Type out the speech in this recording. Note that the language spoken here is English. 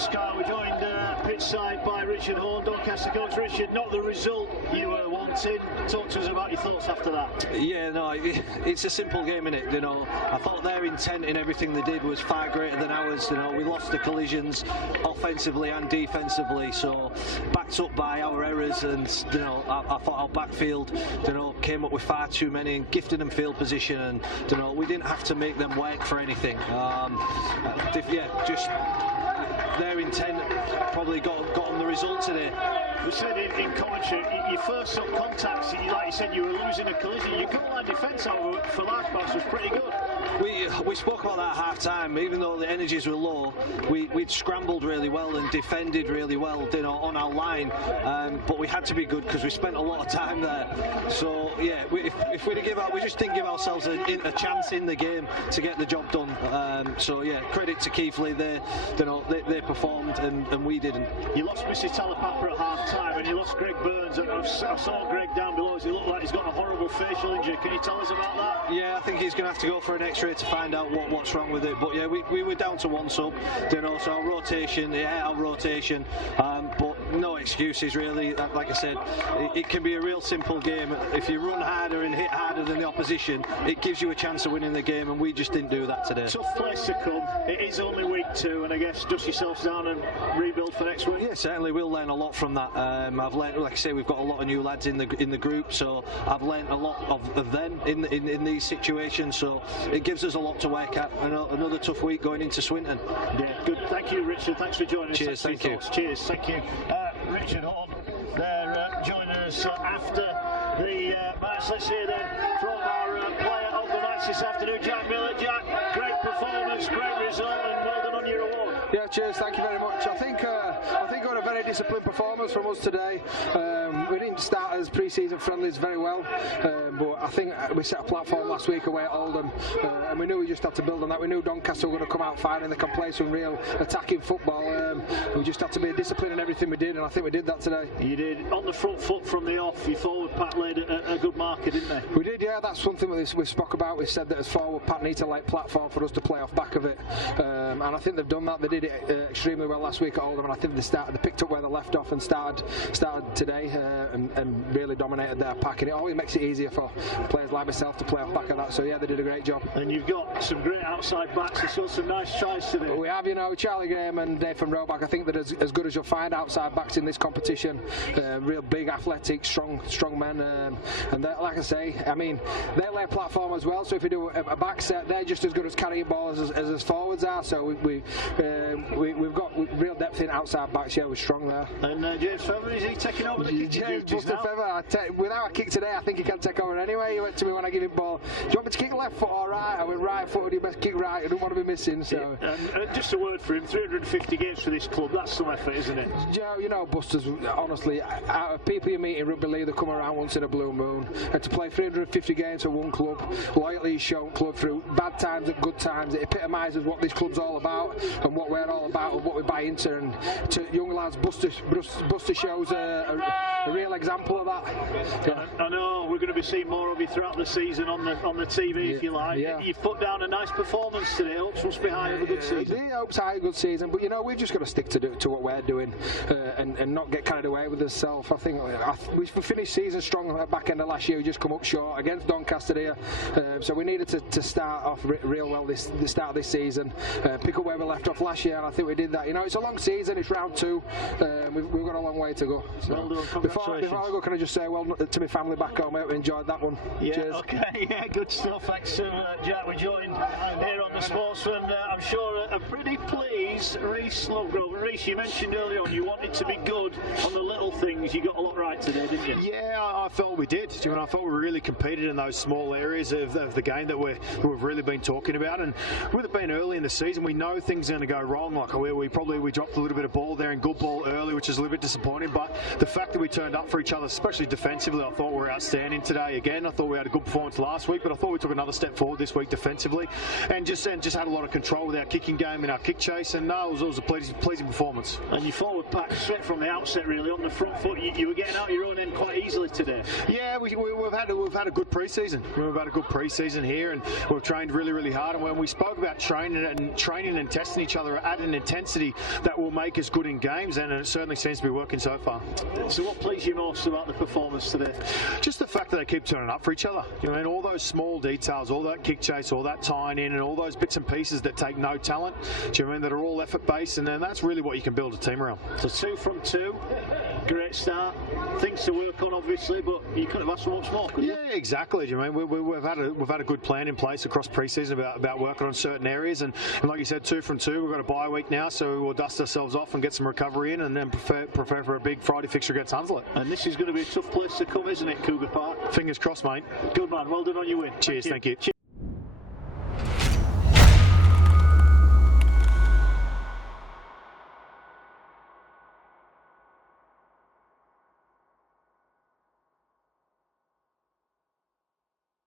Sky. We're joined pitch side by Richard Horn, Doncaster coach. Richard, not the result you were wanting. Talk to us about your thoughts after that. Yeah, no, it's a simple game, innit? You know, I thought their intent in everything they did was far greater than ours. You know, we lost the collisions offensively and defensively, so backed up by our errors, and you know, I thought our backfield, you know, came up with far too many and gifted them field position, and you know, we didn't have to make them work for anything. Just their intent probably got on the result today. We said in commentary, your first some contacts, like you said, you were losing a collision. Your goal line defence over for large parts was pretty good. We spoke about that at half time. Even though the energies were low, we'd scrambled really well and defended really well, you know, on our line. But we had to be good because we spent a lot of time there. So yeah, if we'd have given out, we just didn't give ourselves a chance in the game to get the job done. So yeah, credit to Keighley. They performed and we didn't. You lost Mr. Talapapa at half time, and you lost Greg Burns. I saw Greg down below. He looked like he's got a horrible facial injury. Can you tell us about that? Yeah, I think he's going to have to go for an X-ray to find out what's wrong with it. But yeah, we were down to one sub, you know, so our rotation, but no excuses really. Like I said, it can be a real simple game. If you run harder and hit harder than the opposition, it gives you a chance of winning the game, and we just didn't do that today. Tough place to come. It is only week 2, and I guess dust yourselves down and rebuild for next week. Yeah, certainly we'll learn a lot from that. I've learned, like I say, we've got a lot of new lads in the group, so I've learned a lot of them in these situations. So it gives us a lot to work at. Another tough week going into Swinton. Yeah, good. Thank you, Richard. Thanks for joining us. Cheers. Thank you. Cheers. Thank you, Richard Horn. They're joining us after the match. Let's hear then from our player of the match this afternoon, Jack Miller. Jack, great performance, great result, and well done on your award. Yeah, cheers. Thank you very much. I think it was a very disciplined performance from us today. We didn't start as pre-season friendlies very well, but I think we set a platform last week away at Oldham, and we knew we just had to build on that. We knew Doncaster were going to come out fighting. They can play some real attacking football. We just had to be disciplined in everything we did, and I think we did that today. You did. On the front foot from the off, your forward pack laid a good marker, didn't they? We did, yeah. That's something we spoke about. We said that as forward pack need to like platform for us to play off back of it, and I think they've done that. They did it extremely well last week at Oldham, and I think they picked up where they left off and started today and really dominated their pack, and it always makes it easier for players like myself to play off back of that. So yeah, they did a great job. And you've got some great outside backs. There's still some nice tries today. We have, you know, Charlie Graham and Dave from Roebuck. I think they're as good as you'll find outside backs in this competition. Real big, athletic, strong men, and like I say, I mean, they lay a platform as well. So if you do a back set, they're just as good as carrying balls as forwards are. So we've got real depth in outside backs. Yeah, we're strong there. And James Feather, is he taking over the kicking duties now? Feather, without a kick today, I think he can take over anyway. He went to me when I give him ball, do you want me to kick left foot or right? I went right foot, you best kick right. I don't want to be missing. So and just a word for him, 350 games for this club, that's some effort, isn't it? You know, Busters, honestly, out of people you meet in rugby league, they come around once in a blue moon, and to play 350 games for one club, loyalty is shown club through bad times and good times. It epitomises what this club's all about and what we're all about and what we buy into, and to young lads, Buster shows a real example of that. Yeah. I know we're going to be seeing more of you throughout the season on the TV, if you like. Yeah. You've put down a nice performance today. Hopes must be high of a good season. Yeah, hopes high of a good season, but you know, we've just got to stick to what we're doing and not get carried away with ourselves. I think we finished season strong at the back end of last year. We just come up short against Doncaster here, so we needed to start off real well the start of this season, pick up where we left off last year, and I think we did that. You know, it's a long season, it's round 2, we've got a long way to go. So well done, before I go, can I just say well to my family back home? I hope you enjoyed that one. Yeah, cheers. Okay, yeah, good stuff. Thanks, Jack. We're joined here on the Sportsman. I'm sure a pretty pleased Reece Lovegrove. Reece, you mentioned earlier on you wanted to be good on the little things. You got a lot right today, didn't you? Yeah, I felt we did. I thought we really competed in those small areas of the game that we've really been talking about. And with it being early in the season, we know things are going to go wrong. Like we dropped a little bit of ball there and good ball early, which is a little bit disappointing. But the fact that we turned up for each other, especially defensively, I thought we were outstanding today. Again, I thought we had a good performance last week, but I thought we took another step forward this week defensively, and just had a lot of control with our kicking game and our kick chase. And no, it was a pleasing performance. And your forward pack straight from the outset, really on the front foot. You were getting out your own end quite easily today. Yeah, we've had a good pre-season. We've had a good pre-season here, and we've trained really hard. And when we spoke about training and testing each other at an intensity that will make us good in games, and it certainly seems to be working so far. So what pleased you most about the performance today? Just the fact that they keep turning up for each other. You know, and all those small details, all that kick chase, all that tying in, and all those bits and pieces that take no talent. Do you know what I mean? That are all effort based, and then that's really what you can build a team around. So 2 from 2, great start. Things to work on, obviously, but you couldn't have asked for much more, could you? Yeah, exactly. Do you know what I mean? We've had a good plan in place across pre-season about working on certain areas, and like you said, 2 from 2. We've got a bye week now, so we'll dust ourselves off and get some recovery in, and then prepare for a big Friday fixture against Hunslet. And this is going to be a tough place to come, isn't it, Cougar Park? Fingers crossed, mate. Good man. Well done on your win. Cheers. Thank you.